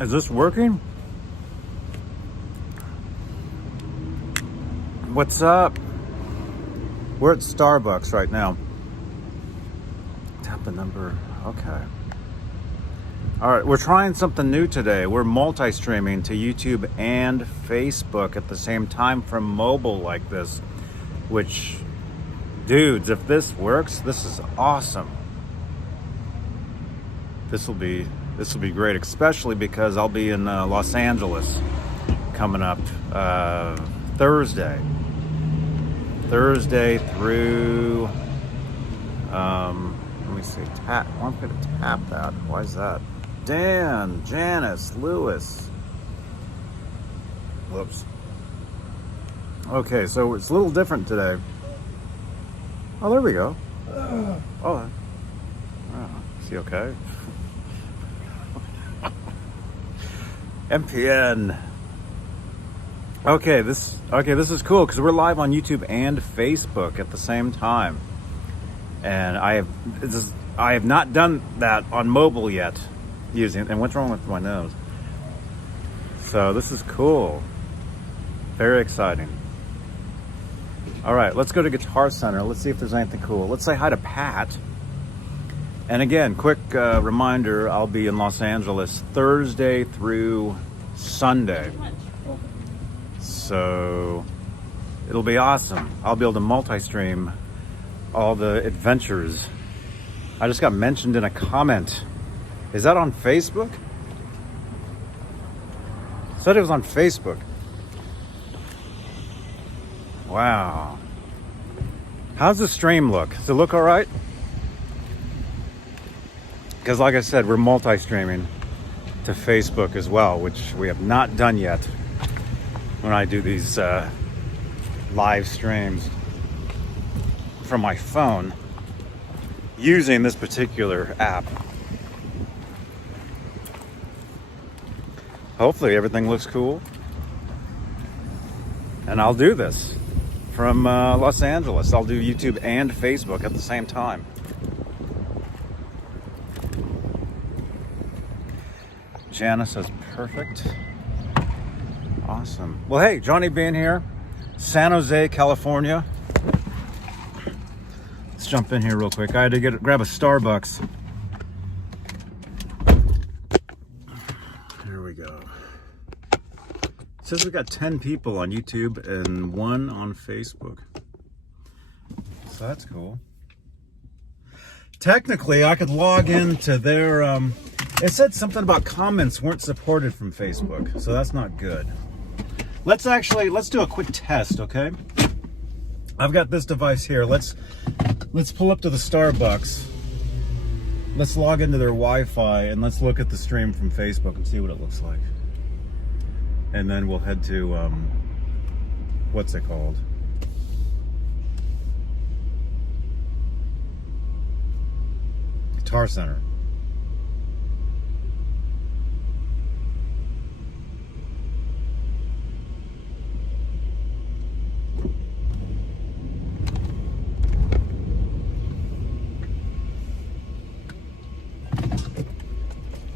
Is this working? What's up? We're at Starbucks right now. Tap the number. Okay. All right, we're trying something new today. We're multi-streaming to YouTube and Facebook at the same time from mobile like this, which, dudes, if this works, this is awesome. This will be great, especially because I'll be in Los Angeles coming up Thursday through let me see, tap. I'm going to tap that. Why is that? Dan, Janice, Lewis. Whoops. Okay, so it's a little different today. Oh, there we go. Oh, is he okay? MPN. Okay, this is cool because we're live on YouTube and Facebook at the same time, and I have not done that on mobile yet. And what's wrong with my nose? So this is cool. Very exciting. All right, let's go to Guitar Center. Let's see if there's anything cool. Let's say hi to Pat. And again, quick reminder, I'll be in Los Angeles Thursday through Sunday. So it'll be awesome. I'll be able to multi-stream all the adventures. I just got mentioned in a comment. Is that on Facebook? It said it was on Facebook. Wow. How's the stream look? Does it look all right? Because like I said, we're multi-streaming to Facebook as well, which we have not done yet when I do these live streams from my phone using this particular app. Hopefully everything looks cool. And I'll do this from Los Angeles. I'll do YouTube and Facebook at the same time. Janice says perfect. Awesome. Well, hey, Johnny Beane here, San Jose, California. Let's jump in here real quick. I had to grab a Starbucks. Here we go. It says we got 10 people on YouTube and 1 on Facebook. So that's cool. Technically, I could log into their, it said something about comments weren't supported from Facebook, so that's not good. Let's do a quick test, okay? I've got this device here. Let's pull up to the Starbucks. Let's log into their Wi-Fi and let's look at the stream from Facebook and see what it looks like. And then we'll head to, what's it called? Guitar Center.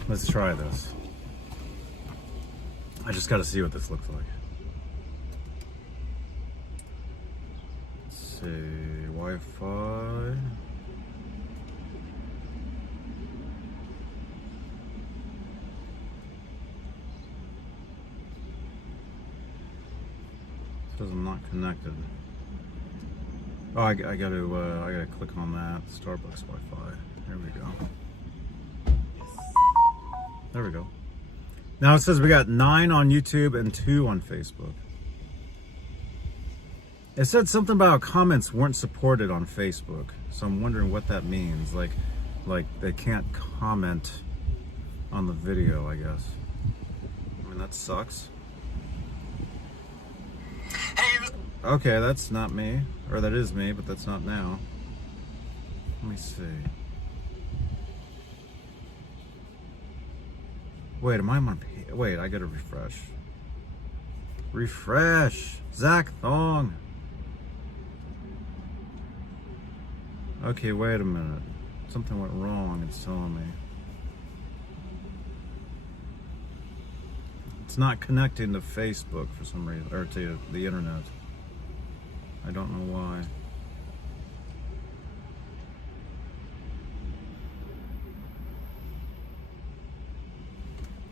Let's try this. I just got to see what this looks like. Let's see, Wi-Fi. It says I'm not connected. Oh, I gotta click on that. Starbucks Wi-Fi. There we go. There we go. Now it says we got 9 on YouTube and 2 on Facebook. It said something about comments weren't supported on Facebook. So I'm wondering what that means. Like they can't comment on the video, I guess. I mean, that sucks. Okay, that's not me. Or that is me, but that's not now. Let me see. Wait, am I on page? Wait, I gotta refresh. Refresh! Zach Thong! Okay, wait a minute. Something went wrong, it's telling me. It's not connecting to Facebook for some reason, or to the internet. I don't know why.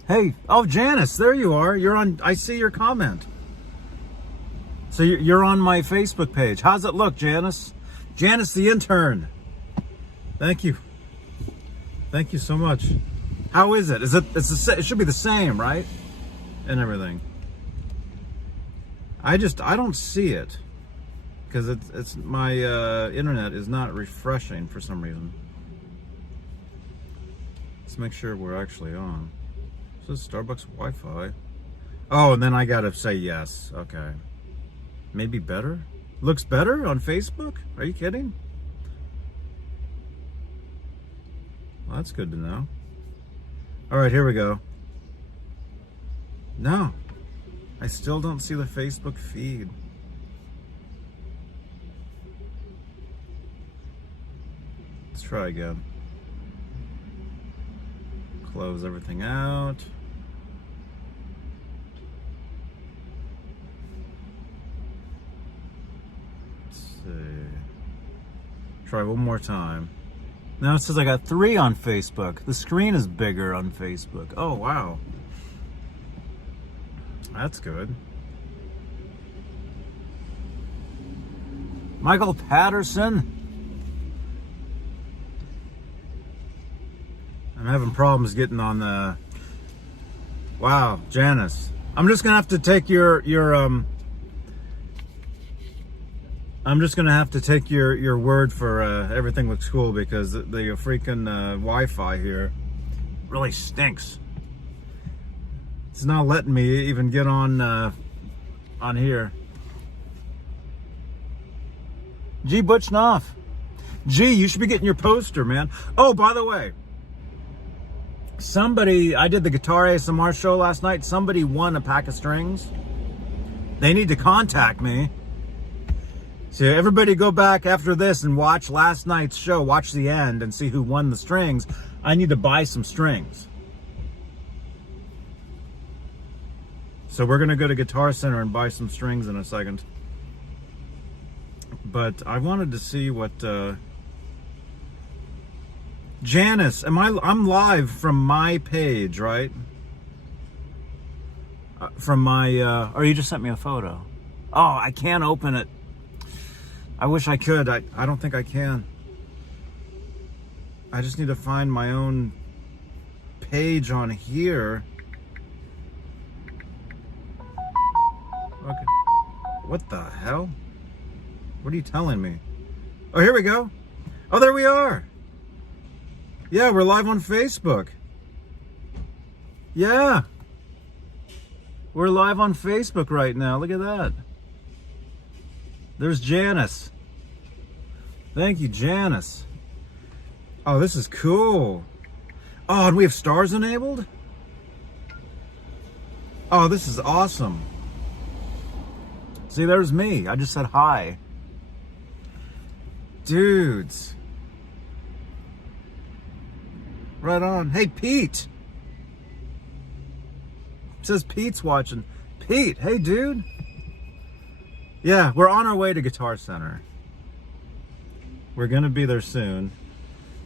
Hey, oh Janice, there you are. You're on, I see your comment. So you're on my Facebook page. How's it look, Janice? Janice the intern. Thank you. Thank you so much. How is it? It should be the same, right? And everything. I don't see it. Because it's my internet is not refreshing for some reason. Let's make sure we're actually on. This is Starbucks Wi-Fi. Oh, and then I gotta say yes. Okay. Maybe better? Looks better on Facebook? Are you kidding? Well, that's good to know. All right, here we go. No, I still don't see the Facebook feed. Let's try again. Close everything out. Let's see. Try one more time. Now it says I got 3 on Facebook. The screen is bigger on Facebook. Oh, wow. That's good. Michael Patterson. I'm having problems getting on the... Wow, Janice. I'm just gonna have to take your I'm just gonna have to take your word for everything looks cool, because the freaking Wi-Fi here really stinks. It's not letting me even get on here. G. Butchnoff. G, you should be getting your poster, man. Oh, by the way, somebody, I did the Guitar ASMR show last night. Somebody won a pack of strings. They need to contact me. So everybody go back after this and watch last night's show. Watch the end and see who won the strings. I need to buy some strings. So we're going to go to Guitar Center and buy some strings in a second. But I wanted to see what... Janice, I'm live from my page, right? From my, or you just sent me a photo. Oh, I can't open it. I wish I could. I don't think I can. I just need to find my own page on here. Okay. What the hell? What are you telling me? Oh, here we go. Oh, there we are. Yeah, we're live on Facebook. Yeah. We're live on Facebook right now. Look at that. There's Janice. Thank you, Janice. Oh, this is cool. Oh, and we have stars enabled? Oh, this is awesome. See, there's me. I just said hi. Dudes. Right on. Hey, Pete. It says Pete's watching. Pete, hey, dude. Yeah, we're on our way to Guitar Center. We're going to be there soon.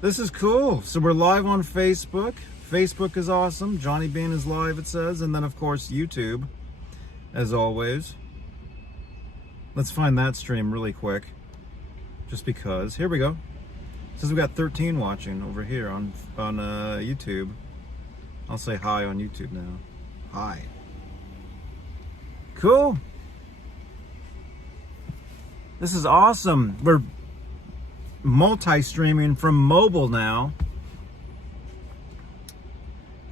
This is cool. So we're live on Facebook. Facebook is awesome. Johnny Beane is live, it says. And then, of course, YouTube, as always. Let's find that stream really quick. Just because. Here we go. It says we got 13 watching over here on YouTube. I'll say hi on YouTube now. Hi. Cool. This is awesome. We're multi-streaming from mobile now.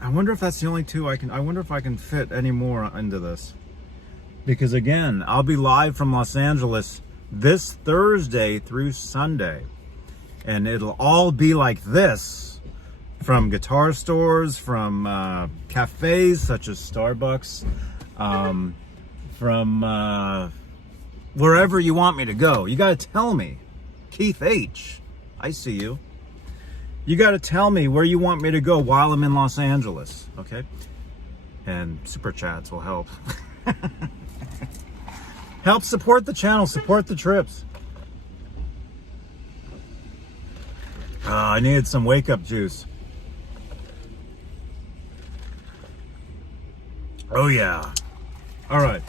I wonder if that's the only two I wonder if I can fit any more into this. Because again, I'll be live from Los Angeles this Thursday through Sunday. And it'll all be like this, from guitar stores, from cafes such as Starbucks, from wherever you want me to go. You gotta tell me. Keith H, I see you. You gotta tell me where you want me to go while I'm in Los Angeles, okay? And super chats will help. Help support the channel, support the trips. I needed some wake up juice. Oh yeah. All right.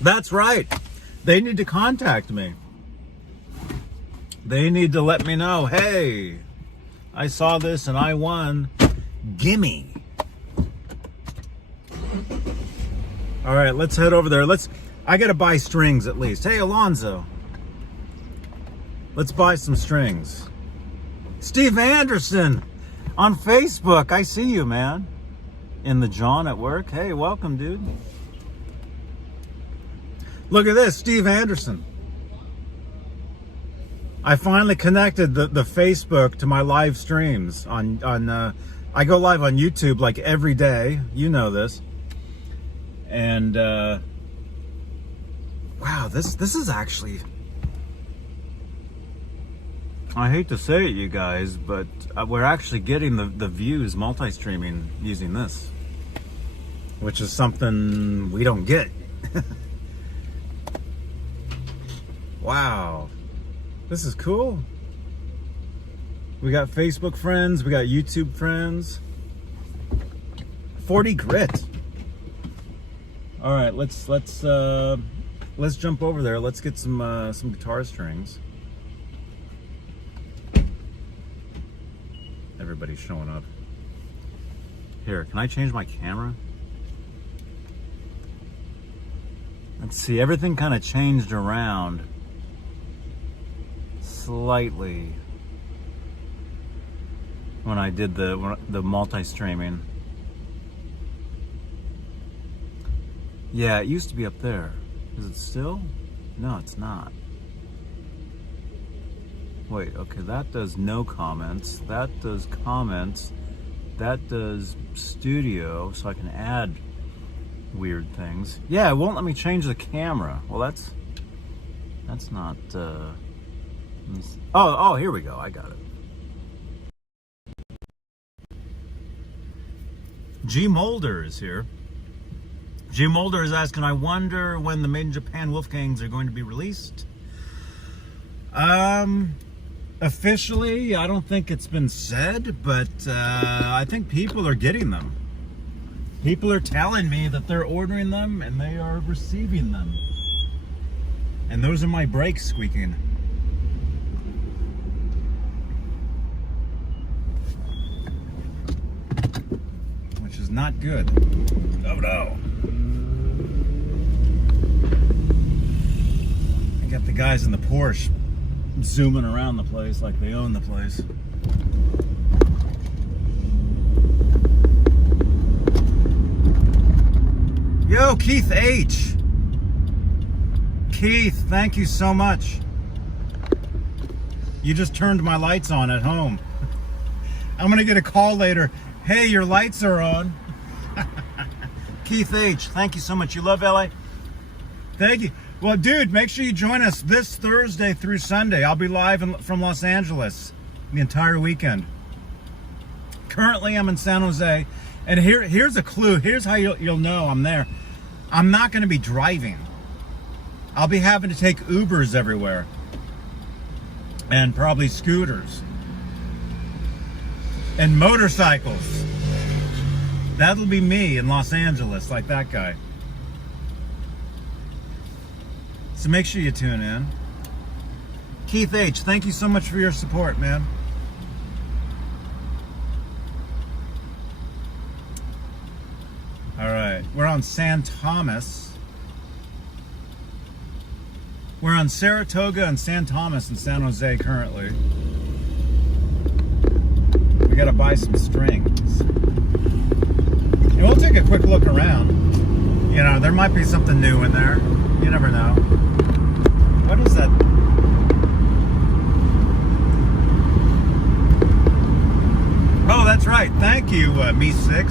That's right. They need to contact me. They need to let me know, hey, I saw this and I won. Gimme. All right, let's head over there. I gotta buy strings at least. Hey, Alonzo. Let's buy some strings. Steve Anderson on Facebook. I see you, man. In the John at work. Hey, welcome, dude. Look at this, Steve Anderson. I finally connected the Facebook to my live streams on I go live on YouTube like every day. You know this. And wow, this is actually, I hate to say it, you guys, but we're actually getting the views multi-streaming using this, which is something we don't get. Wow, this is cool. We got Facebook friends, we got YouTube friends. 40 grit. All right, let's jump over there. Let's get some guitar strings. Everybody's showing up. Here, can I change my camera? Let's see, everything kind of changed around slightly when I did the multi-streaming. Yeah, it used to be up there. Is it still? No, it's not. Wait, okay, that does no comments. That does comments. That does studio, so I can add weird things. Yeah, it won't let me change the camera. Well, that's not, oh, here we go. I got it. G Molder is here. G Molder is asking, I wonder when the Made in Japan Wolfgangs are going to be released. Officially, I don't think it's been said, but I think people are getting them. People are telling me that they're ordering them and they are receiving them. And those are my brakes squeaking. Which is not good. Oh no. I got the guys in the Porsche zooming around the place like they own the place. Yo, Keith H. Keith, thank you so much. You just turned my lights on at home. I'm gonna get a call later. Hey, your lights are on. Keith H, thank you so much. You love LA? Thank you. Well, dude, make sure you join us this Thursday through Sunday. I'll be live from Los Angeles the entire weekend. Currently, I'm in San Jose. And here's a clue. Here's how you'll know I'm there. I'm not going to be driving. I'll be having to take Ubers everywhere. And probably scooters. And motorcycles. That'll be me in Los Angeles, like that guy. So make sure you tune in. Keith H, thank you so much for your support, man. All right, we're on San Thomas. We're on Saratoga and San Thomas in San Jose currently. We gotta buy some strings. And we'll take a quick look around. You know, there might be something new in there. You never know. What is that? Oh, that's right. Thank you, Me6.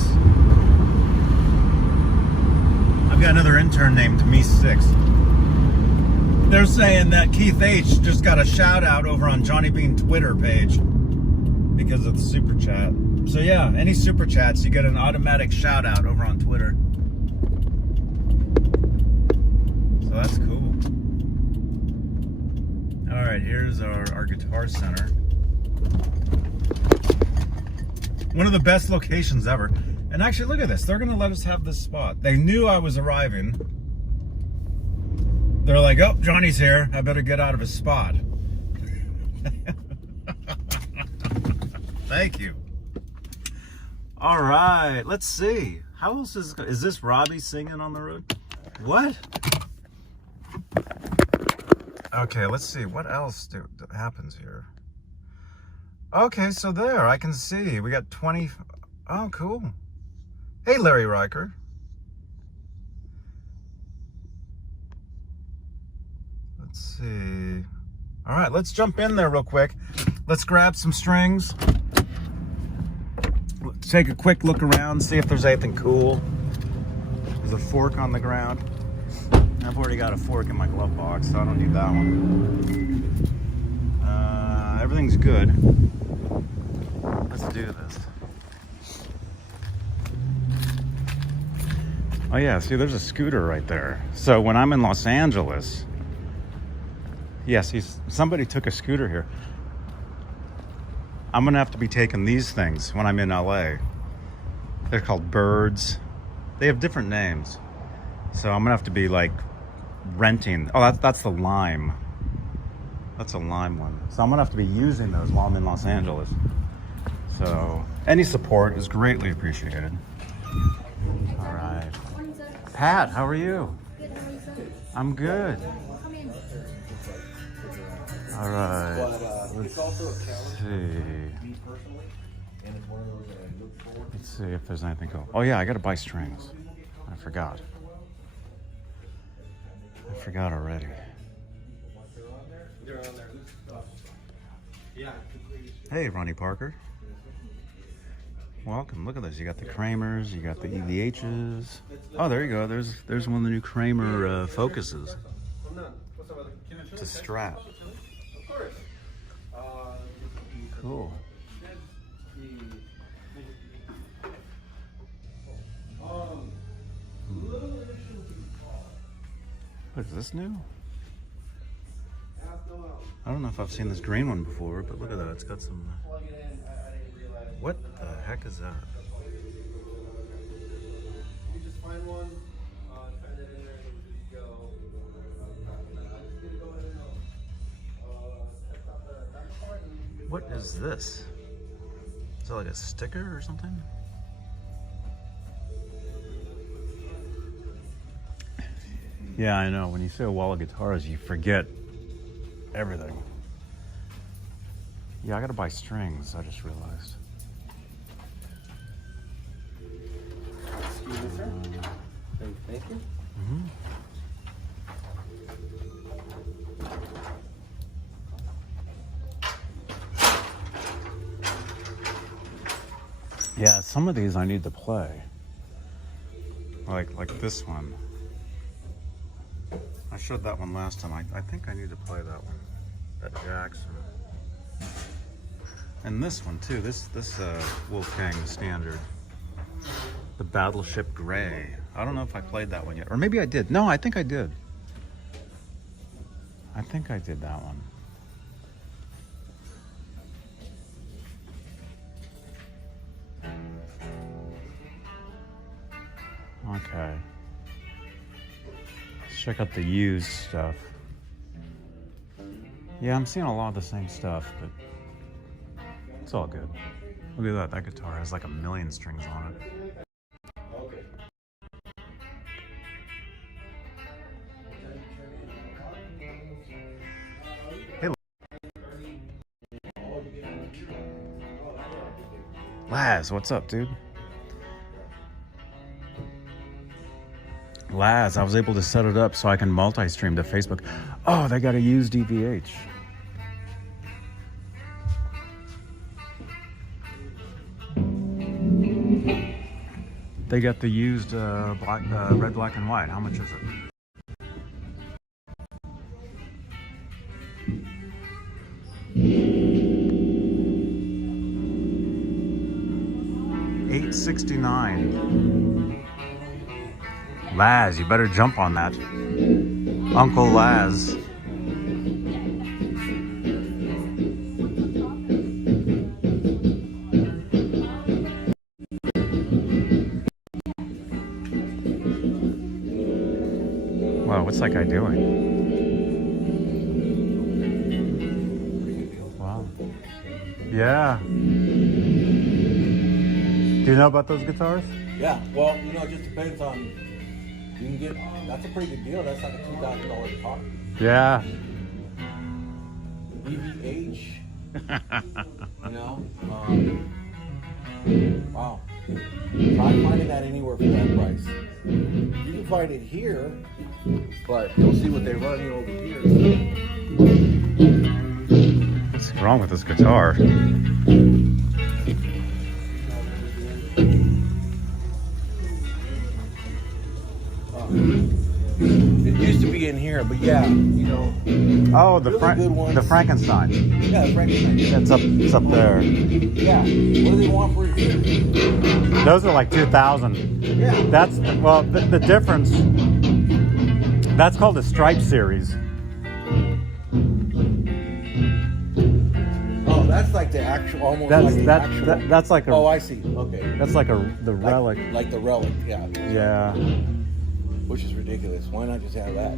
I've got another intern named Me6. They're saying that Keith H just got a shout out over on Johnny Beane Twitter page. because of the super chat. So yeah, any super chats, you get an automatic shout out over on Twitter. So that's cool. All right, here's our guitar center. One of the best locations ever. And actually, look at this. They're gonna let us have this spot. They knew I was arriving. They're like, oh, Johnny's here. I better get out of his spot. Thank you. All right, let's see. How else is this Robbie singing on the road? What? Okay, let's see. What else happens here? Okay, so there, I can see. We got 20. Oh, cool. Hey, Larry Riker. Let's see. All right, let's jump in there real quick. Let's grab some strings. Let's take a quick look around, see if there's anything cool. There's a fork on the ground. I've already got a fork in my glove box, so I don't need that one. Everything's good. Let's do this. Oh yeah, see, there's a scooter right there. So when I'm in Los Angeles, yes, somebody took a scooter here. I'm gonna have to be taking these things when I'm in LA. They're called birds. They have different names. So I'm gonna have to be like renting. Oh, that's the Lime. That's a Lime one. So I'm gonna have to be using those while I'm in Los Angeles. So any support is greatly appreciated. All right. Pat, how are you? Good, how are you, son? I'm good. Come in. All right. Let's see if there's anything cool. Oh yeah, I gotta buy strings. I forgot. Already. Hey, Ronnie Parker. Welcome. Look at this. You got the Kramers. You got the EVHs. Oh, there you go. There's one of the new Kramer Focuses. It's a Strat. Cool. What is this new? I don't know if I've seen this green one before, but look at that. It's got some. What the heck is that? You just find one, turn it in there, and just go. I'm just gonna go ahead and test out that part. What is this? Is that like a sticker or something? Yeah, I know. When you say a wall of guitars, you forget everything. Yeah, I gotta buy strings, I just realized. Excuse me, sir. Thank you. Mm-hmm. Yeah, some of these I need to play. Like this one. I showed that one last time. I think I need to play that one. That Jackson. And this one too. This Wolfgang standard. The Battleship Gray. I don't know if I played that one yet. Or maybe I did. No, I think I did. I think I did that one. Okay. Let's check out the used stuff. Yeah, I'm seeing a lot of the same stuff, but it's all good. Look at that. That guitar has like 1,000,000 strings on it. Hey, Laz, what's up, dude? Laz, I was able to set it up so I can multi-stream to Facebook. Oh, they got a used DVH. They got the used red, black, and white. How much is it? $869. Laz, you better jump on that. Uncle Laz. Wow, what's that guy doing? Wow. Yeah. Do you know about those guitars? Yeah, well, you know, it just depends on, you can get, that's a pretty good deal. That's like a $2,000 guitar. Yeah. BBH, you know, wow. Try finding that anywhere for that price. You can find it here, but you'll see what they're running over here. What's wrong with this guitar? It used to be in here, but yeah, you know. Oh, the really good ones. the Frankenstein. Yeah, the Frankenstein. It's up there. Yeah. What do they want for it here? Those are like 2,000. Yeah. That's well, the difference. That's called a Stripe series. Oh, that's like the actual, almost That's like the actual. that's like a. Oh, I see. Okay. That's like the relic. Like the relic, yeah. Yeah. Which is ridiculous. Why not just have that?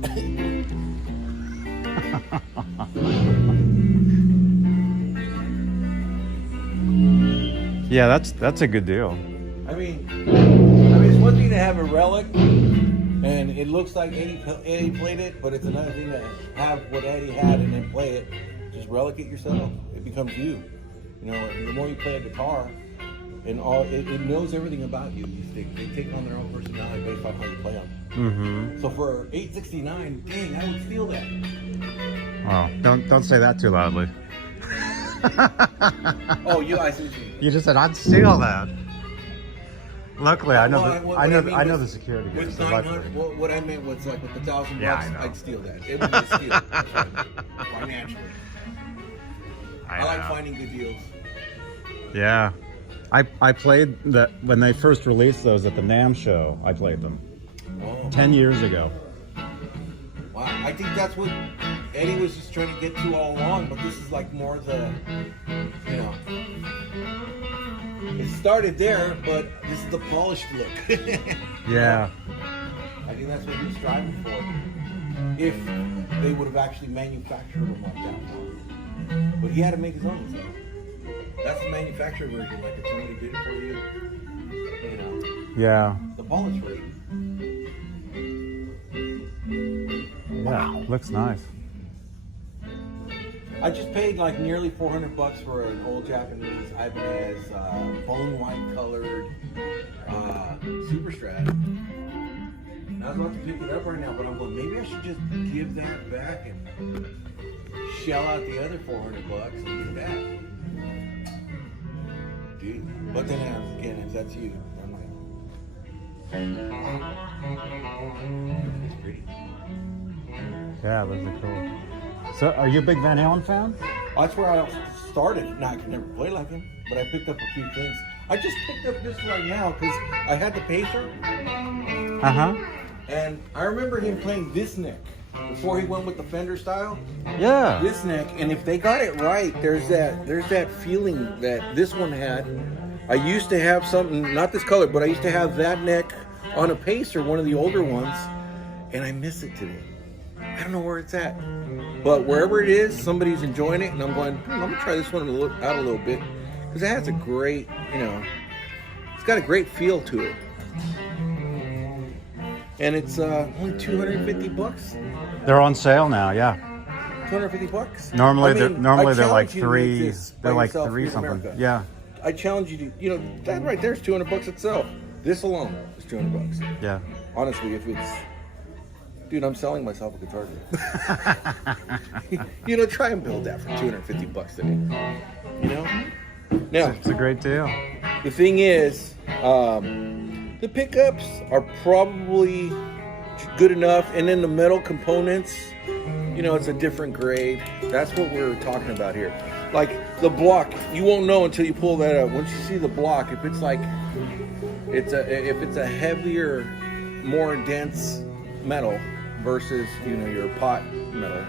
Yeah, that's a good deal. I mean, it's one thing to have a relic, and it looks like Eddie played it, but it's another thing to have what Eddie had and then play it. Just relic it yourself. It becomes you. You know, the more you play a guitar, and all it knows everything about you. They take on their own personality based on how you play them. Mm-hmm. So for $869, dang, I would steal that. Oh, don't say that too loudly. Oh, I see what you mean. You just said I'd steal that. Luckily, I know Well, I know the security guys. With so 900, what I meant was like with $1,000 Yeah, I bucks, know. I'd steal that. It would be a steal. That's what I meant. Financially. I like finding good deals. Yeah, I played when they first released those at the NAMM show. I played them 10 years ago. Wow, I think that's what Eddie was just trying to get to all along, but this is like more the, you know, it started there, but this is the polished look. Yeah. I think that's what he's striving for. If they would have actually manufactured them like that. But he had to make his own stuff. That's the manufacturer version, like if somebody did it for you, you know. Yeah. The polished version. Yeah. Looks nice. I just paid like nearly $400 for an old Japanese Ibanez bone white colored Super Strat. And I was about to pick it up right now, but I'm going, maybe I should just give that back and shell out the other $400 and get that. Dude, but then again, if that's you, I'm like, it's pretty. Yeah, those are cool. So, are you a big Van Halen fan? That's where I started. Now, I could never play like him, but I picked up a few things. I just picked up this right now because I had the Pacer. Uh-huh. And I remember him playing this neck before he went with the Fender style. Yeah. This neck, and if they got it right, there's that feeling that this one had. I used to have something, not this color, but I used to have that neck on a Pacer, one of the older ones, and I miss it today. I don't know where it's at, but wherever it is, somebody's enjoying it, and I'm going, I'm gonna try this one out a little bit because it has a great, you know, it's got a great feel to it, and it's only $250. They're on sale now. Yeah. $250. Normally, I mean, they're like challenge you to make three. this by They're like yourself three in something. America. Yeah. I challenge you to, you know, that right there is $200 itself. This alone is $200. Yeah. Honestly, if it's, dude, I'm selling myself a guitar today. You know, try and build that for $250 today. You know. Now, It's a great deal. the thing is, the pickups are probably good enough, and then the metal components, you know, it's a different grade. That's what we're talking about here. Like the block, you won't know until you pull that up. Once you see the block, if it's like if it's a heavier, more dense metal versus your pot metal,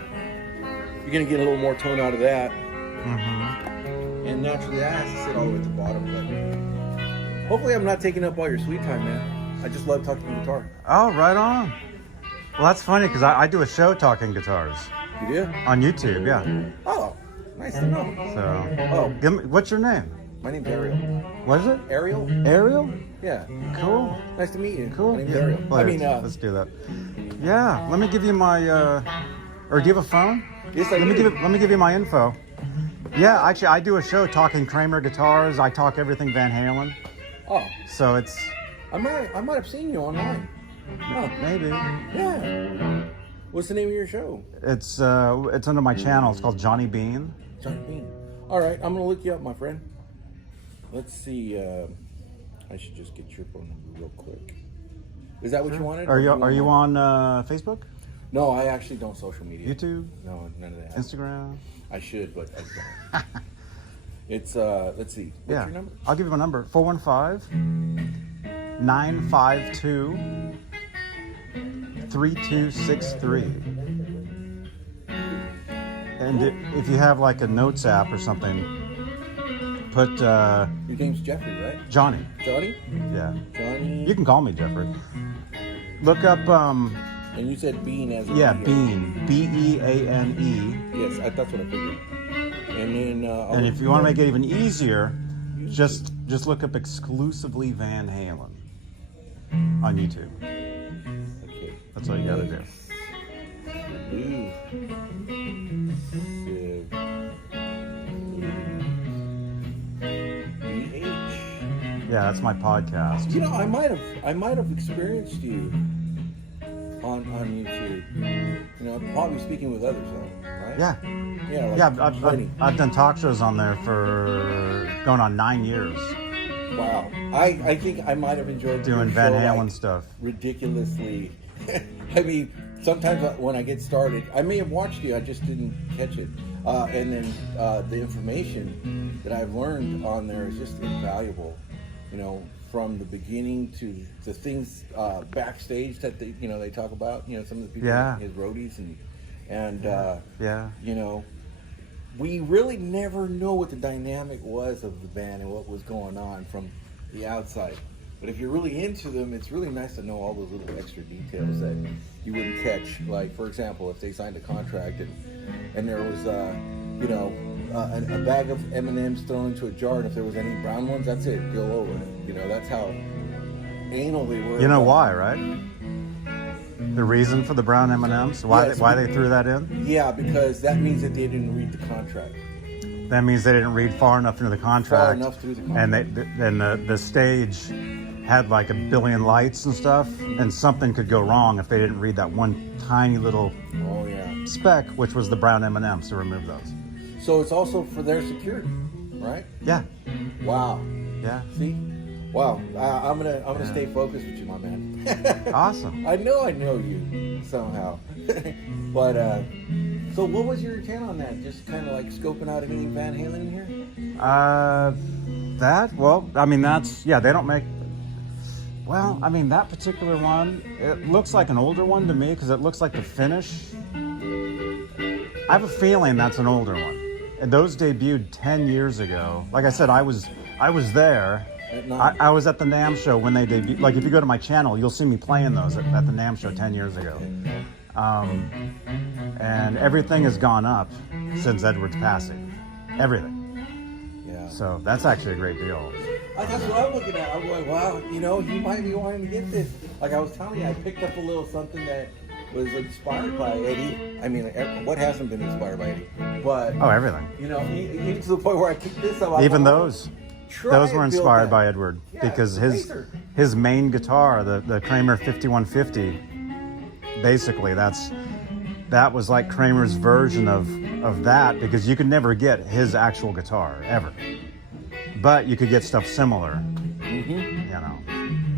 you're gonna get a little more tone out of that. Mm-hmm. And naturally, that has to sit all the way at the bottom. But hopefully, I'm not taking up all your sweet time, man. I just love talking guitar. Oh, right on. Well, that's funny because I do a show talking guitars. You do? On YouTube, yeah. Oh, nice to know. So, what's your name? My name's Ariel. What is it? Ariel? Ariel? Yeah. Cool. Nice to meet you. Cool. My name's Ariel. Well, let's do that. Yeah, let me give you my, or do you have a phone? Yes, I do. Let me give you my info. Yeah, actually, I do a show talking Kramer Guitars. I talk everything Van Halen. Oh. So it's... I might have seen you online. Oh, maybe. Yeah. What's the name of your show? It's under my channel. It's called Johnny Beane. Johnny Beane. All right, I'm gonna look you up, my friend. Let's see. I should just get your phone number real quick. Is that what you wanted? Are you on Facebook? No, I actually don't social media. YouTube? No, none of that. Instagram? I should, but I don't. It's let's see. What's your number? I'll give you my number. 415-952-3263. And if you have like a notes app or something, put your name's Jeffrey, right? Johnny. Johnny? Yeah. Johnny. You can call me Jeffrey. Look up and you said Beane as a Beane. B-E-A-N-E. Yes, that's what I figured. And then and if you want to make it even easier, just look up exclusively Van Halen on YouTube. Okay. That's all you gotta do. Yeah, that's my podcast. You know, I might have experienced you on YouTube. You know, probably speaking with others though, right? Yeah. Yeah. Like I've done talk shows on there for going on 9 years. Wow. I think I might have enjoyed doing Van Halen stuff. Ridiculously. I mean, sometimes when I get started, I may have watched you, I just didn't catch it. And then the information that I've learned on there is just invaluable. You know, from the beginning to the things backstage that they talk about. You know, some of the people, his roadies and you know, we really never know what the dynamic was of the band and what was going on from the outside. But if you're really into them, it's really nice to know all those little extra details that you wouldn't catch. Like, for example, if they signed a contract and there was, a bag of M&Ms thrown into a jar, and if there was any brown ones, that's it, go over it. You know, that's how anal they were. You know why, right? The reason for the brown M&Ms? Why they threw that in? Yeah, because that means that they didn't read the contract. That means they didn't read far enough into the contract. Far enough through the contract. And the stage had like a billion lights and stuff, and something could go wrong if they didn't read that one tiny little spec, which was the brown M&Ms, to remove those. So it's also for their security, right? Yeah. Wow. Yeah. See? Wow. I'm gonna stay focused with you, my man. Awesome. I know you somehow. But so what was your intent on that? Just kind of like scoping out anything Van Halen in here? They don't make. Well, I mean, that particular one, it looks like an older one to me because it looks like the finish. I have a feeling that's an older one. And those debuted 10 years ago. Like I said, I was there. I was at the NAMM show when they debuted. Like, if you go to my channel, you'll see me playing those at the NAMM show 10 years ago. And everything has gone up since Edward's passing. Everything. Yeah. So that's actually a great deal. That's what I'm looking at. I'm going, wow, you know, he might be wanting to get this. Like I was telling you, I picked up a little something that was inspired by Eddie. I mean, what hasn't been inspired by Eddie? But everything. You know, even to the point where I picked this up. Even those were inspired by Edward, because his main guitar, the Kramer 5150, basically that was like Kramer's version of that, because you could never get his actual guitar ever, but you could get stuff similar. Mm-hmm. You know.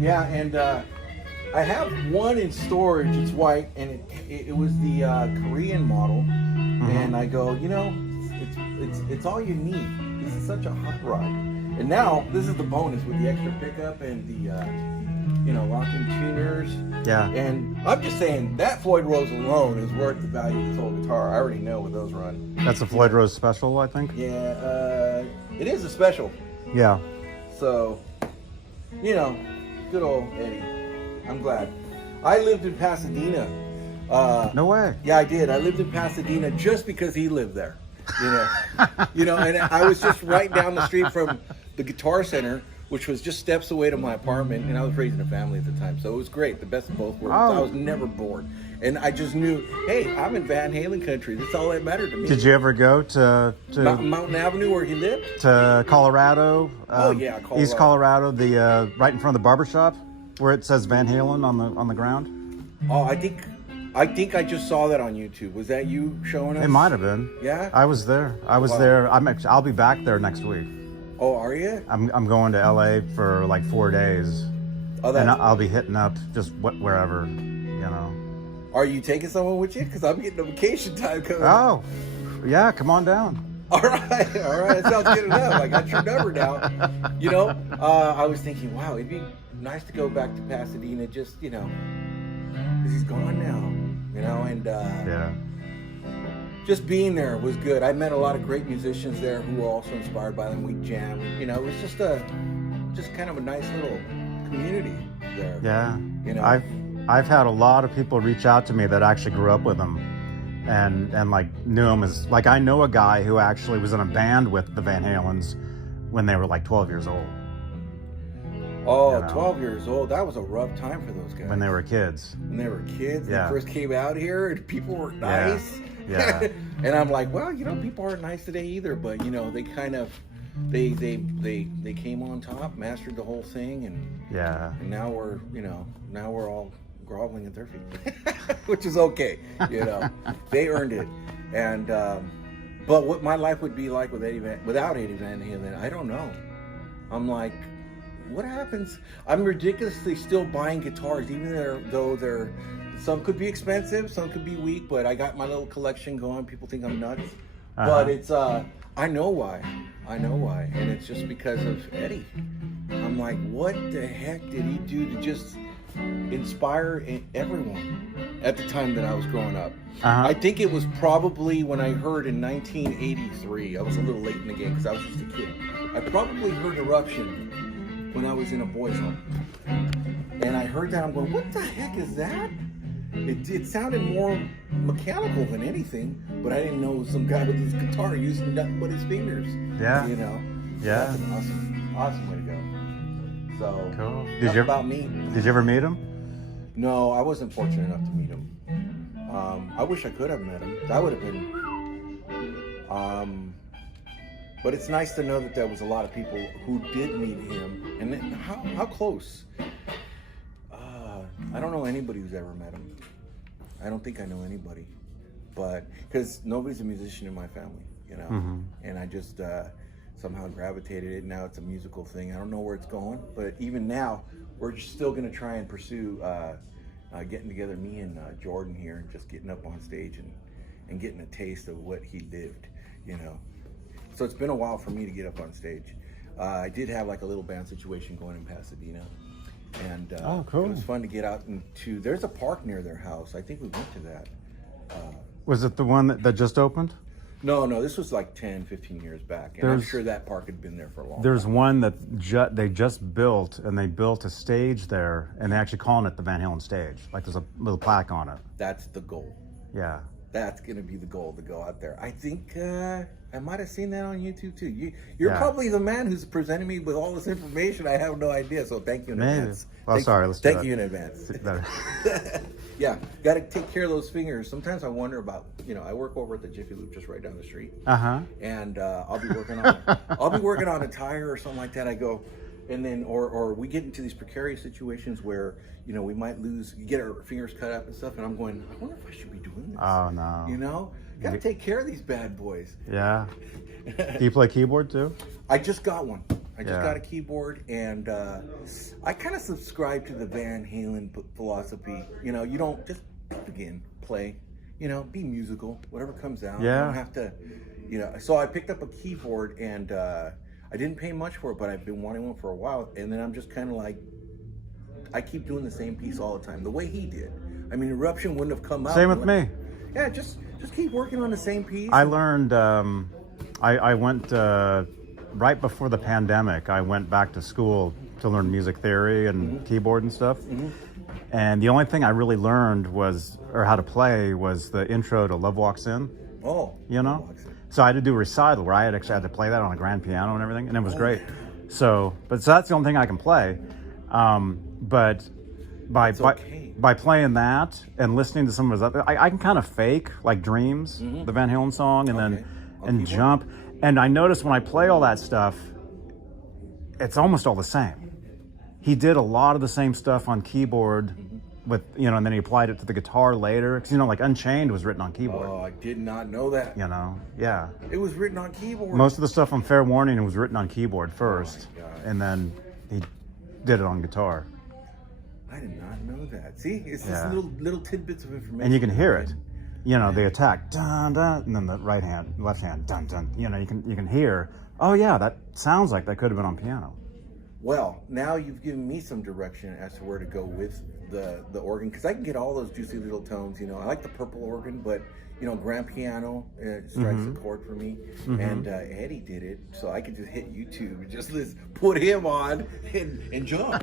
Yeah, and I have one in storage. It's white, and it was the Korean model. Mm-hmm. And I go, you know, it's all you need. This is such a hot rod. And now this is the bonus with the extra pickup and the locking tuners. Yeah. And I'm just saying that Floyd Rose alone is worth the value of this whole guitar. I already know what those run. That's a Floyd Rose special, I think. Yeah, it is a special. Yeah. So, good old Eddie. I'm glad. I lived in Pasadena. No way. Yeah, I did. I lived in Pasadena just because he lived there. And I was just right down the street from the Guitar Center, which was just steps away to my apartment, and I was raising a family at the time, so it was great, the best of both worlds. Oh. I was never bored, and I just knew, hey, I'm in Van Halen country. That's all that mattered to me. Did you ever go to Mountain Avenue where he lived? To Colorado? Yeah, Colorado. East Colorado, the right in front of the barber shop, where it says Van Halen on the ground. Oh, I think I just saw that on YouTube. Was that you showing us? It might have been. Yeah? I was there. Wow. There. I'll be back there next week. Oh, are you? I'm going to LA for like 4 days. Oh, and I'll be hitting up just wherever, Are you taking someone with you? Because I'm getting a vacation time coming. Oh, yeah, come on down. All right. That sounds good enough. I got your number now. I was thinking, wow, it'd be nice to go back to Pasadena just, because he's gone now, and Yeah. just being there was good. I met a lot of great musicians there who were also inspired by them. We jammed. It was just kind of a nice little community there. Yeah. You I've had a lot of people reach out to me that actually grew up with him and like knew him as, like, I know a guy who actually was in a band with the Van Halens when they were like 12 years old. Oh, 12 years old. That was a rough time for those guys. When they were kids. When they were kids, Yeah. they first came out here and people were nice. Yeah. And I'm like, well, people aren't nice today either, but they kind of they came on top, mastered the whole thing, and now we're all groveling at their feet. Which is okay. They earned it. And but what my life would be like without Eddie Van Halen, I don't know. I'm like, what happens? I'm ridiculously still buying guitars, even though they're some could be expensive, some could be weak, but I got my little collection going. People think I'm nuts, but it's I know why, and it's just because of Eddie. I'm like, what the heck did he do to just inspire everyone at the time that I was growing up? I think it was probably when I heard in 1983. I was a little late in the game because I was just a kid. I probably heard Eruption when I was in a boys' home, and I heard that. I'm going, what the heck is that? It sounded more mechanical than anything, but I didn't know some guy with his guitar using nothing but his fingers. Yeah. Yeah. That's an awesome way to go. So Cool. That's about me. Did you ever meet him? No, I wasn't fortunate enough to meet him. I wish I could have met him. That would have been. But it's nice to know that there was a lot of people who did meet him, and then how close. I don't know anybody who's ever met him. I don't think I know anybody, but because nobody's a musician in my family, and I just somehow gravitated it. Now it's a musical thing. I don't know where it's going, but even now we're still going to try and pursue getting together, me and Jordan here, and just getting up on stage and getting a taste of what he lived, So it's been a while for me to get up on stage. I did have like a little band situation going in Pasadena. And cool. It was fun to get out into. There's a park near their house. I think we went to that. Was it the one that just opened? No, this was like 10, 15 years back. And I'm sure that park had been there for a long time. There's one that they just built, and they built a stage there, and they're actually calling it the Van Halen stage. Like there's a little plaque on it. That's the goal. Yeah. That's going to be the goal, to go out there. I think I might have seen that on YouTube too. You're probably the man who's presenting me with all this information. I have no idea, so thank you in advance. Well, sorry, let's do Thank that. you in advance. Yeah, got to take care of those fingers. Sometimes I wonder about, I work over at the Jiffy Lube just right down the street. And I'll be working on a tire or something like that. I go, and then or we get into these precarious situations where we might get our fingers cut up and stuff, and I'm going, I wonder if I should be doing this. Oh no. Got to take care of these bad boys. Yeah. Do you play keyboard too? I just got one. I just got a keyboard, and I kind of subscribe to the Van Halen philosophy. You don't just begin, play, be musical, whatever comes out. Yeah. You don't have to, you know, so I picked up a keyboard, and I didn't pay much for it, but I've been wanting one for a while. And then I'm just kind of like, I keep doing the same piece all the time, the way he did. I mean, Eruption wouldn't have come out. Same with me. Yeah, just keep working on the same piece. I learned. I went right before the pandemic. I went back to school to learn music theory and keyboard and stuff. And the only thing I really learned was, or how to play, was the intro to Love Walks In. Oh, you know. So I had to do a recital where I had actually had to play that on a grand piano and everything, and it was great. So that's the only thing I can play. But by playing that and listening to some of his other, I can kind of fake like Dreams, the Van Halen song, and then jump. And I noticed when I play all that stuff, it's almost all the same. He did a lot of the same stuff on keyboard with, you know, and then he applied it to the guitar later. Because, you know, like Unchained was written on keyboard. Oh, I did not know that. You know, yeah. It was written on keyboard. Most of the stuff on Fair Warning was written on keyboard first. Oh my God. And then he did it on guitar. I did not know that. See, it's just little tidbits of information. And you can hear it. You know, the attack, dun, dun, and then the left hand, dun, dun. You know, you can hear, oh yeah, that sounds like that could have been on piano. Well, now you've given me some direction as to where to go with the organ, because I can get all those juicy little tones. You know, I like the purple organ, but you know, grand piano strikes the chord for me. And Eddie did it, so I could just hit YouTube and just put him on and jump.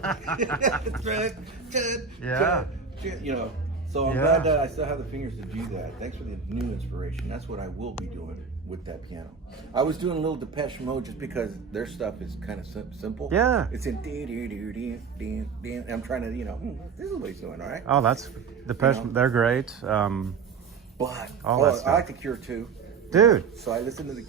Yeah. You know, so I'm glad that I still have the fingers to do that. Thanks for the new inspiration. That's what I will be doing with that piano. I was doing a little Depeche Mode just because their stuff is kind of simple. Yeah. It's in and I'm trying to, you know, this is what he's doing, all right? Oh, that's Depeche. You know? They're great. But I like The Cure too. Dude. So I listened to the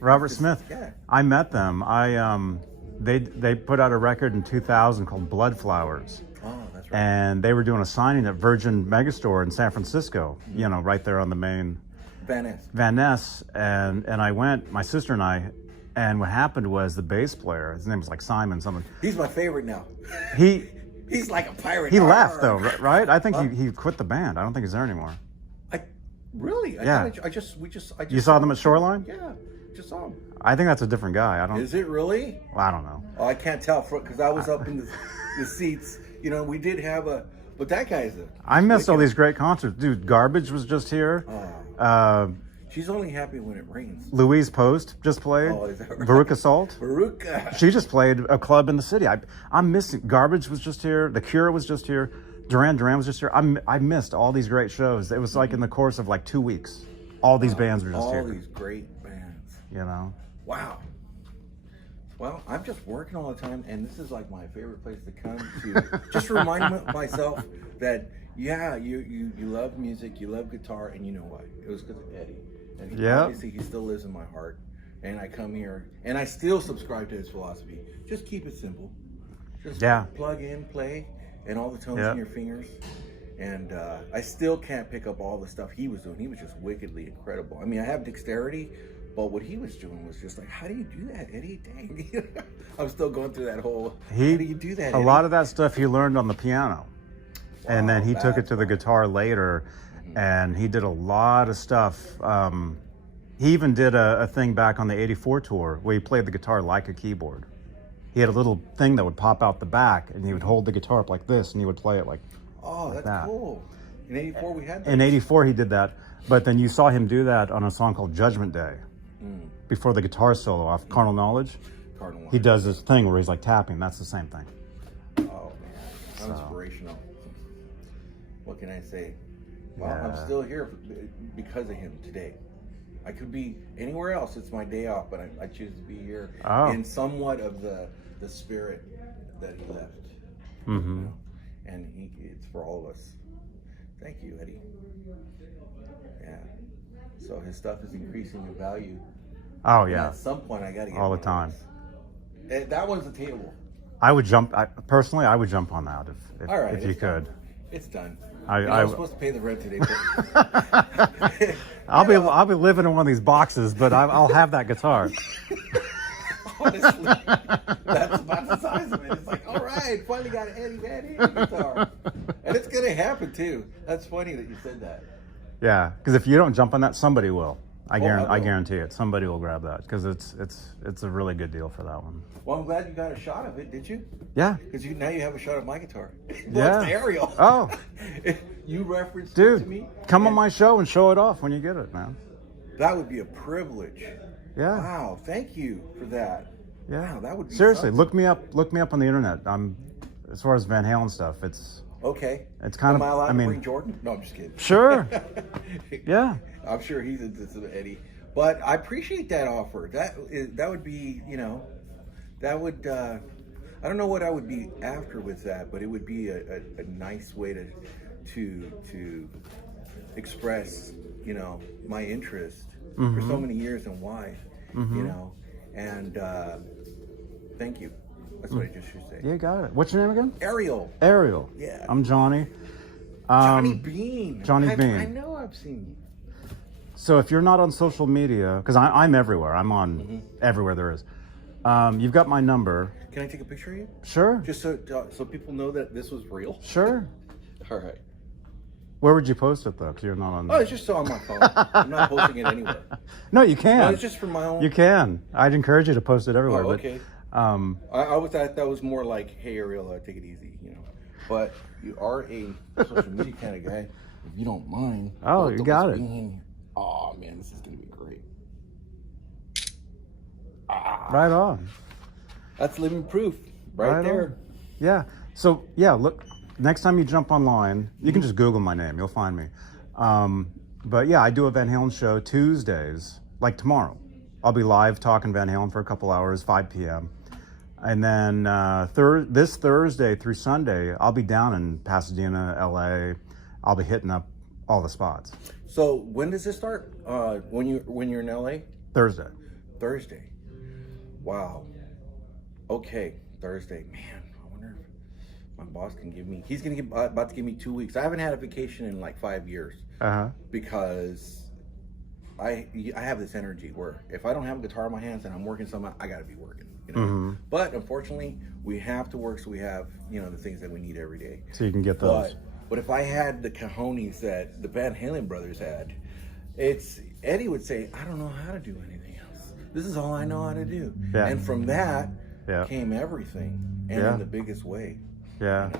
Robert Smith. Yeah. I met them. They put out a record in 2000 called Blood Flowers. Oh, that's right. And they were doing a signing at Virgin Megastore in San Francisco, you know, right there on the main Van Ness. And I went, my sister and I, and what happened was the bass player, his name was like Simon something. He's my favorite now. He's like a pirate. He left though, right? I think he quit the band. I don't think he's there anymore. Really? Yeah. I just You saw them at Shoreline? Yeah, just saw him. I think that's a different guy. I don't. Is it really? Well, I don't know. Oh, I can't tell because I was up in the seats. You know, we did have but that guy's I missed all these great concerts, dude. Garbage was just here. She's only happy when it rains. Louise Post just played. Oh, is that right? Veruca Salt. Veruca. She just played a club in the city. I'm missing. Garbage was just here. The Cure was just here. Duran Duran was just here. I missed all these great shows. It was like in the course of like 2 weeks. All these bands were just here. All these great bands. You know? Wow. Well, I'm just working all the time, and this is like my favorite place to come to. Just remind myself that, yeah, you love music, you love guitar, and you know why? It was because of Eddie. And obviously he still lives in my heart. And I come here, and I still subscribe to his philosophy. Just keep it simple. Just plug in, play, and all the tones in your fingers. And I still can't pick up all the stuff he was doing. He was just wickedly incredible. I mean, I have dexterity, but what he was doing was just like, how do you do that, Eddie? Dang. I'm still going through that whole, how do you do that, Eddie? A lot of that stuff he learned on the piano. Wow, and then he took it to the guitar later, and he did a lot of stuff. He even did a thing back on the 84 tour where he played the guitar like a keyboard. He had a little thing that would pop out the back, and he would hold the guitar up like this, and he would play it like that's that. Cool. In 84 we had that. In 84 he did that, but then you saw him do that on a song called Judgment Day. Before the guitar solo off Carnal Knowledge. He does this thing where he's like tapping. That's the same thing. Oh man, how inspirational. What can I say? Well, I'm still here because of him today. I could be anywhere else. It's my day off, but I choose to be here in somewhat of the spirit that he left. You know? And it's for all of us. Thank you, Eddie. Yeah. So his stuff is increasing in value. Oh yeah. And at some point, I got to get all the time. That one's attainable. I would jump. Personally, I would jump on that if you could. It's done. I was supposed to pay the rent today. But I'll be living in one of these boxes, but I'll have that guitar. Honestly, that's about the size of it. It's like, all right, finally got an Eddie Van Halen guitar, and it's gonna happen too. That's funny that you said that. Yeah, because if you don't jump on that, somebody will. I guarantee it. Somebody will grab that because it's a really good deal for that one. Well, I'm glad you got a shot of it, did you? Yeah. Because now you have a shot of my guitar. Yeah. It's Ariel. Oh. You referenced Dude, it to me. come on my show and show it off when you get it, man. That would be a privilege. Yeah. Wow. Thank you for that. Yeah. Wow, that would be seriously. something. Look me up on the internet. As far as Van Halen stuff, it's kind Am I allowed of. to bring Jordan? No, I'm just kidding. Sure. Yeah. I'm sure he's into some Eddie, but I appreciate that offer. That would be, that would. I don't know what I would be after with that, but it would be a nice way to express, my interest for so many years and why, and thank you. That's what I just should say. You got it. What's your name again? Ariel. Ariel. Yeah. I'm Johnny. Johnny Beane. Johnny Beane. I know I've seen you. So if you're not on social media, because I'm everywhere. I'm on everywhere there is. You've got my number. Can I take a picture of you? Sure. Just so people know that this was real? Sure. All right. Where would you post it though? Because you're not on. Oh, it's just on my phone. I'm not posting it anywhere. No, you can. No, it's just for my own. You can. I'd encourage you to post it everywhere. Oh, okay. But, I thought that was more like, hey Ariel, take it easy, But you are a social media kind of guy. If you don't mind. Oh, you got it. Oh man, this is gonna be great. Right on. That's living proof, right there. On. Yeah. So yeah, look. Next time you jump online, you can just Google my name. You'll find me. But yeah, I do a Van Halen show Tuesdays, like tomorrow. I'll be live talking Van Halen for a couple hours, 5 p.m. And then this Thursday through Sunday, I'll be down in Pasadena, LA. I'll be hitting up all the spots. So when does this start? When you're in LA? Thursday. Thursday. Wow. Okay, Thursday. Man, I wonder if my boss can give me. He's about to give me 2 weeks. I haven't had a vacation in like 5 years. Because I have this energy where if I don't have a guitar in my hands and I'm working something, I got to be working. But unfortunately, we have to work, so we have the things that we need every day. So you can get those. But if I had the cojones that the Van Halen brothers had, Eddie would say, I don't know how to do anything else. This is all I know how to do. Yeah. And from that came everything, and in the biggest way. Yeah.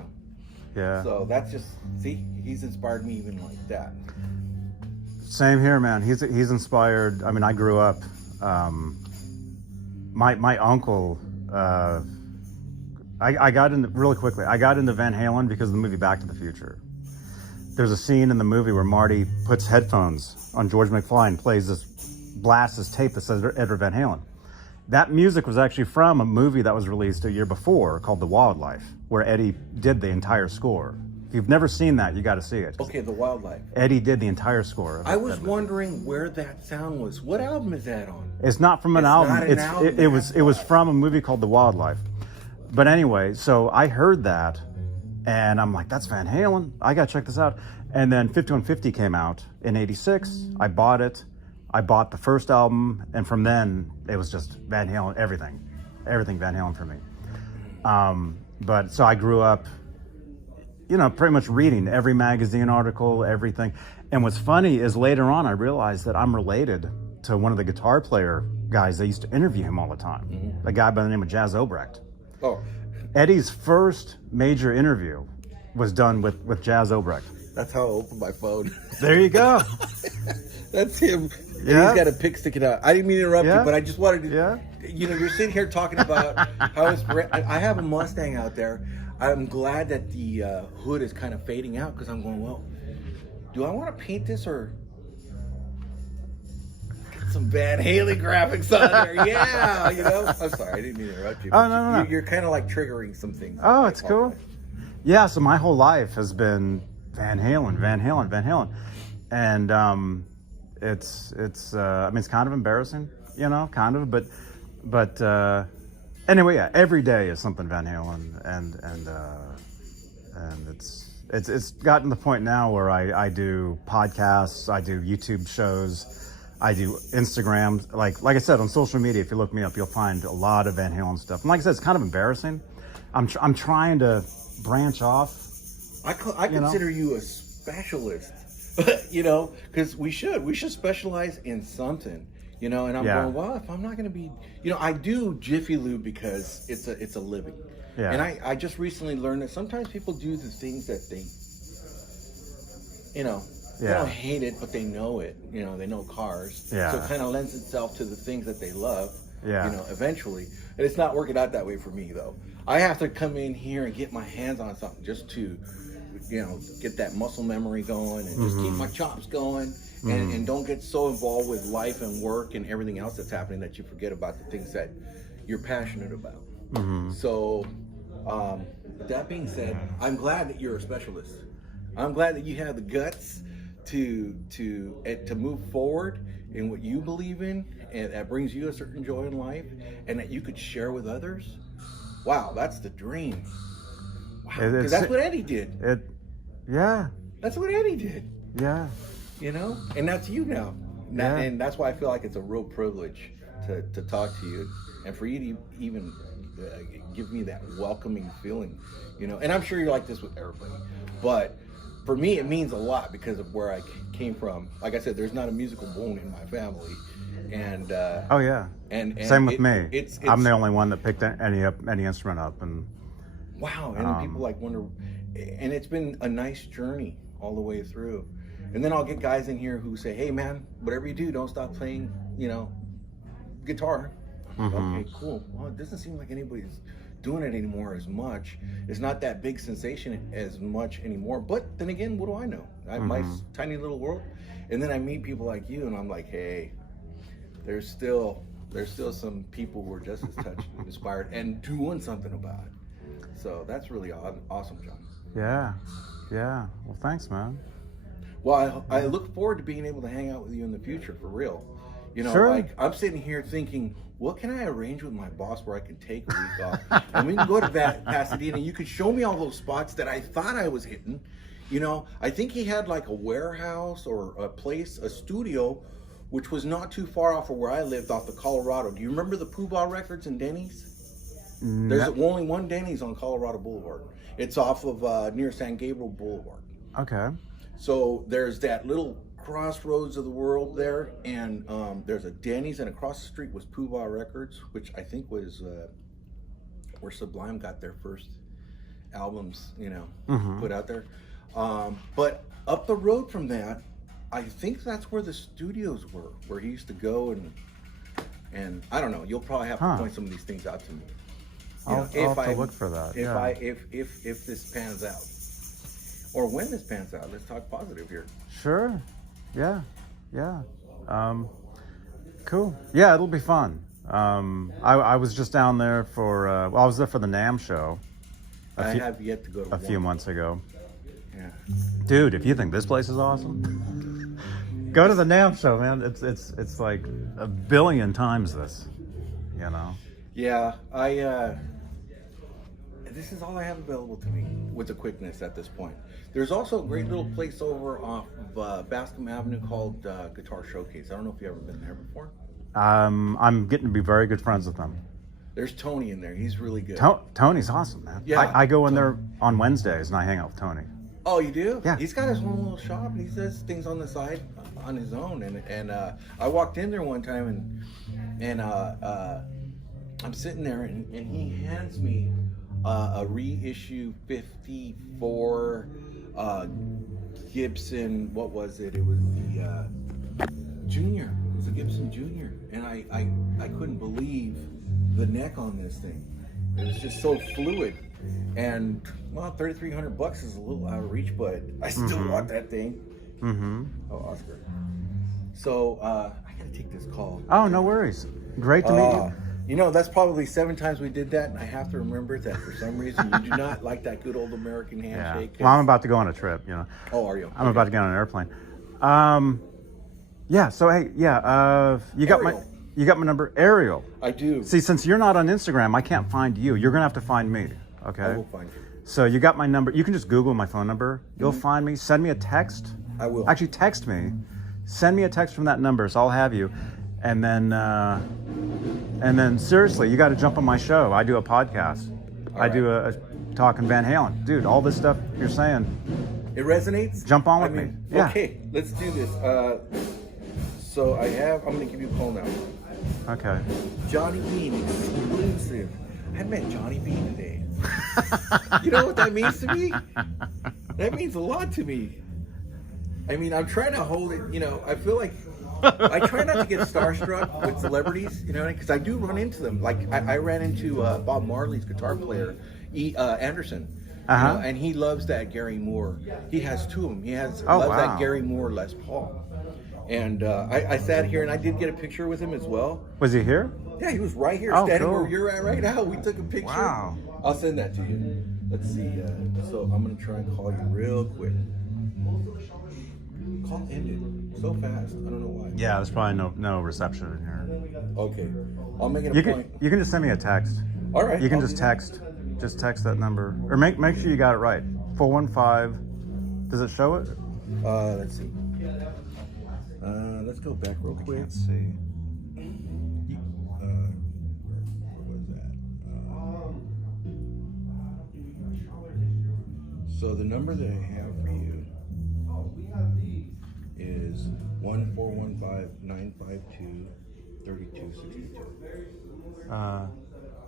Yeah. So that's just, he's inspired me even like that. Same here, man. He's inspired. I mean, I grew up. My uncle. I got into really quickly. I got into Van Halen because of the movie Back to the Future. There's a scene in the movie where Marty puts headphones on George McFly and blasts this tape that says Edward Van Halen. That music was actually from a movie that was released a year before called The Wildlife, where Eddie did the entire score. If you've never seen that, you got to see it. Okay, The Wildlife. Eddie did the entire score. I was wondering where that sound was. What album is that on? It's not from an album. It was from a movie called The Wildlife. But anyway, so I heard that, and I'm like, that's Van Halen. I got to check this out. And then 5150 came out in '86. I bought it. I bought the first album, and from then, it was just Van Halen, everything Van Halen for me. But so I grew up, pretty much reading every magazine article, everything. And what's funny is later on, I realized that I'm related to one of the guitar player guys that used to interview him all the time, a guy by the name of Jazz Obrecht. Oh. Eddie's first major interview was done with Jazz Obrecht. That's how I opened my phone. There you go. That's him. Yeah. He's got a pick sticking out. I didn't mean to interrupt you, but I just wanted to. Yeah. You're sitting here talking about how I have a Mustang out there. I'm glad that the hood is kind of fading out because I'm going, well, do I want to paint this or some Van Halen graphics on there? Yeah, I'm sorry, I didn't mean to interrupt you. Oh, no. You're kind of like triggering some things. Oh, it's cool. Yeah, so my whole life has been Van Halen. And it's kind of embarrassing, but anyway, yeah, every day is something Van Halen, and it's gotten to the point now where I do podcasts, I do YouTube shows, I do Instagram, like I said, on social media, if you look me up, you'll find a lot of Van Halen stuff. And like I said, it's kind of embarrassing. I'm trying to branch off. I consider you a specialist You know, because we should specialize in something. You know, and I'm Yeah. going, well, if I'm not going to be, you know, I do Jiffy Lube because it's a living. Yeah. And I just recently learned that sometimes people do the things that they, you know, they Yeah. don't hate it, but they know it. You know, they know cars. Yeah. So it kind of lends itself to the things that they love. Yeah. You know, eventually. And it's not working out that way for me, though. I have to come in here and get my hands on something just to, you know, get that muscle memory going and just keep my chops going. And don't get so involved with life and work and everything else that's happening that you forget about the things that you're passionate about. So, that being said, I'm glad that you're a specialist. I'm glad that you have the guts to move forward in what you believe in, and that brings you a certain joy in life, and that you could share with others. Wow, that's the dream. Wow, because that's what Eddie did. Yeah. That's what Eddie did. Yeah. You know, and that's you now. Yeah. And that's why I feel like it's a real privilege to talk to you, and for you to even give me that welcoming feeling, you know. And I'm sure you're like this with everybody, but for me it means a lot because of where I came from. Like I said, there's not a musical bone in my family, and Oh yeah. and Same with me. It's I'm the only one that picked any instrument up, and wow. And people like wonder, and it's been a nice journey all the way through. And then I'll get guys in here who say, hey man, whatever you do, don't stop playing, you know, guitar. Okay, cool. Well, it doesn't seem like anybody's doing it anymore as much. It's not that big sensation as much anymore. But then again, what do I know? My tiny little world. And then I meet people like you, and I'm like, hey, there's still some people who are just as touched and inspired and doing something about it. So that's really awesome, John. yeah. Well, thanks, man. Well, I look forward to being able to hang out with you in the future, for real. You know, Sure. like I'm sitting here thinking, what can I arrange with my boss where I can take a week off? And we can go to Pasadena. You could show me all those spots that I thought I was hitting. You know, I think he had like a warehouse or a place, a studio, which was not too far off of where I lived, off the Colorado. Do you remember the Pooh Bah Records in Denny's? There's only one Denny's on Colorado Boulevard. It's off of near San Gabriel Boulevard. Okay. So there's that little crossroads of the world there, and there's a Denny's, and across the street was Pooh Bah Records, which I think was where Sublime got their first albums, you know, put out there. But up the road from that, I think that's where the studios were, where he used to go, and I don't know. You'll probably have to point some of these things out to me. I'll have to look for that. If this pans out. Or when this pans out, let's talk positive here. Sure. Yeah. Cool. Yeah, it'll be fun. I was just down there for, I was there for the NAMM show. I have yet to go to a few months ago. Yeah. Dude, if you think this place is awesome, go to the NAMM show, man. It's like a billion times this, you know? Yeah, this is all I have available to me with the quickness at this point. There's also a great little place over off of Bascom Avenue called Guitar Showcase. I don't know if you've ever been there before. I'm getting to be very good friends with them. There's Tony in there. He's really good. Tony's awesome, man. Yeah. I go in there on Wednesdays and I hang out with Tony. Oh, you do? Yeah. He's got his own little shop, and he does things on the side on his own. And I walked in there one time, and I'm sitting there, and he hands me a reissue 54 Gibson. What was it? It was the Junior. It was a Gibson Junior, and I couldn't believe the neck on this thing. It was just so fluid. And well, $3,300 is a little out of reach, but I still want that thing. Oh, Oscar. So I gotta take this call. Oh, no worries. Great to meet you. You know, that's probably 7 times we did that, and I have to remember that for some reason you do not like that good old American handshake. Yeah. Well, I'm about to go on a trip, you know. Oh, are you? I'm about to get on an airplane. Yeah. So hey, yeah. You got my number, Ariel. I do. See, since you're not on Instagram, I can't find you. You're gonna have to find me. Okay. I will find you. So you got my number. You can just Google my phone number. You'll find me. Send me a text. I will. Actually, text me. Send me a text from that number, so I'll have you. And then seriously, you got to jump on my show. I do a podcast. I do a talking Van Halen. Dude, all this stuff you're saying, It resonates? Jump on with me. Yeah. Okay, let's do this. So I'm going to give you a call now. Okay. Johnny Beane, exclusive. I met Johnny Beane today. You know what that means to me? That means a lot to me. I mean, I'm trying to hold it, you know, I feel like I try not to get starstruck with celebrities, you know, because I do run into them. Like, I ran into Bob Marley's guitar player, Anderson, you know, and he loves that Gary Moore. He has two of them. He loves that Gary Moore Les Paul. And I sat here and I did get a picture with him as well. Was he here? Yeah, he was right here, standing where you're at right now. We took a picture. Wow. I'll send that to you. Let's see. So I'm going to try and call you real quick. Call ended so fast. I don't know why. Yeah, there's probably no reception in here. Okay. I'll make it a point. You can just send me a text. All right. You can just text that number. Or make sure you got it right. 415. Does it show it? Let's see. Let's go back real quick. I can't see. Where was that? So the number that I have for you is 1-415-952-3262.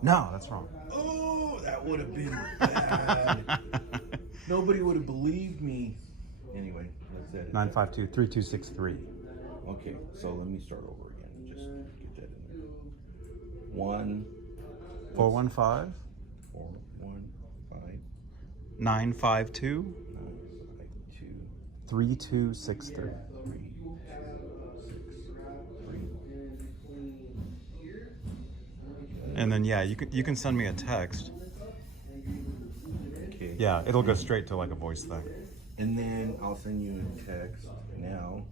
No, that's wrong. Oh, that would have been bad. Nobody would have believed me. Anyway, let's edit 952-3263. Okay, so let me start over again. Just get that in there. 415 952 3263. And then you can send me a text. Okay. Yeah, it'll go straight to like a voice thing. And then I'll send you a text now.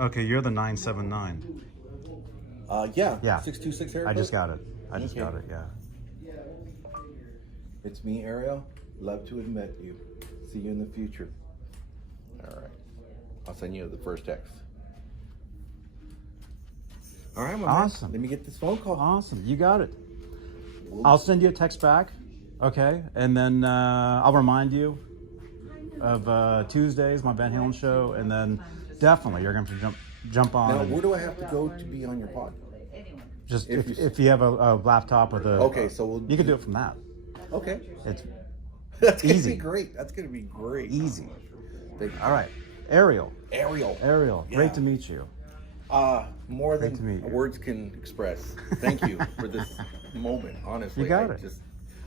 Okay, you're the 979. Yeah. Yeah. 626 area. I just got it. Yeah. It's me, Ariel. Love to have met you. See you in the future. All right. I'll send you the first text. All right, my awesome. Man. Let me get this phone call. Awesome. You got it. I'll send you a text back. Okay. And then I'll remind you of Tuesdays, my Van Halen show, and then definitely you're going to jump on. Now, where do I have to go to be on your pod? Just if you have a laptop with a. Okay, so you can do it from that. Okay. That's easy. Great. That's gonna be great. Easy. All right, Ariel. Yeah. Great to meet you. More than words can express. Thank you for this moment. Honestly, you got it.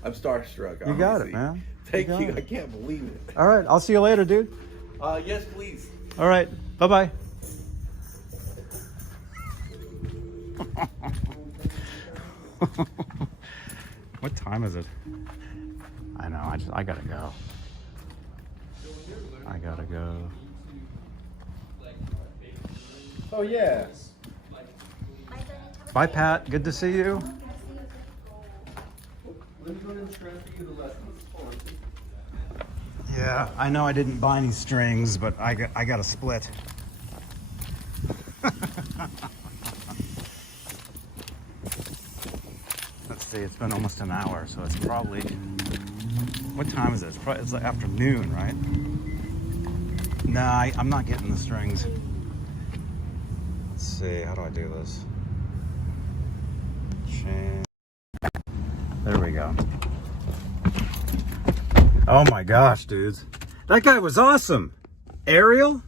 I'm starstruck. You got it, man. Thank you. I can't believe it. All right, I'll see you later, dude. Yes, please. All right, bye-bye. What time is it? I know, I gotta go. Oh, yes. Bye, Pat. Good to see you. Yeah, I know I didn't buy any strings, but I got a split. Let's see, it's been almost an hour, so it's probably... What time is it? It's like afternoon, right? Nah, I'm not getting the strings. Let's see, how do I do this? Change. There we go. Oh my gosh, dudes. That guy was awesome. Ariel?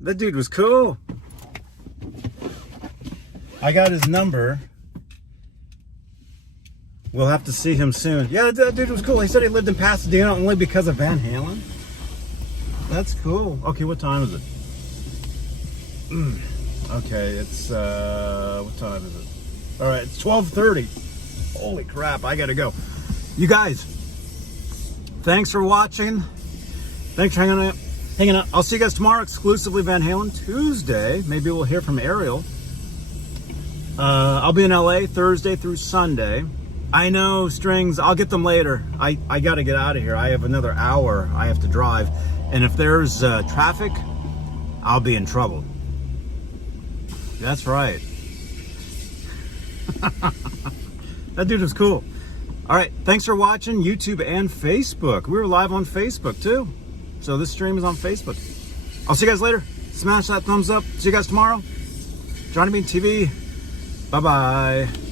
That dude was cool. I got his number. We'll have to see him soon. Yeah, that dude was cool. He said he lived in Pasadena only because of Van Halen. That's cool. Okay, what time is it? Okay, it's, what time is it? All right, it's 12:30. Holy crap, I gotta go. You guys, thanks for watching. Thanks for hanging out. I'll see you guys tomorrow, exclusively Van Halen. Tuesday, maybe we'll hear from Ariel. I'll be in LA Thursday through Sunday. I know strings, I'll get them later. I gotta get out of here. I have another hour I have to drive. And if there's traffic, I'll be in trouble. That's right. That dude was cool. All right, thanks for watching YouTube and Facebook. We were live on Facebook too. So this stream is on Facebook. I'll see you guys later. Smash that thumbs up. See you guys tomorrow. Johnny Beane TV. Bye-bye.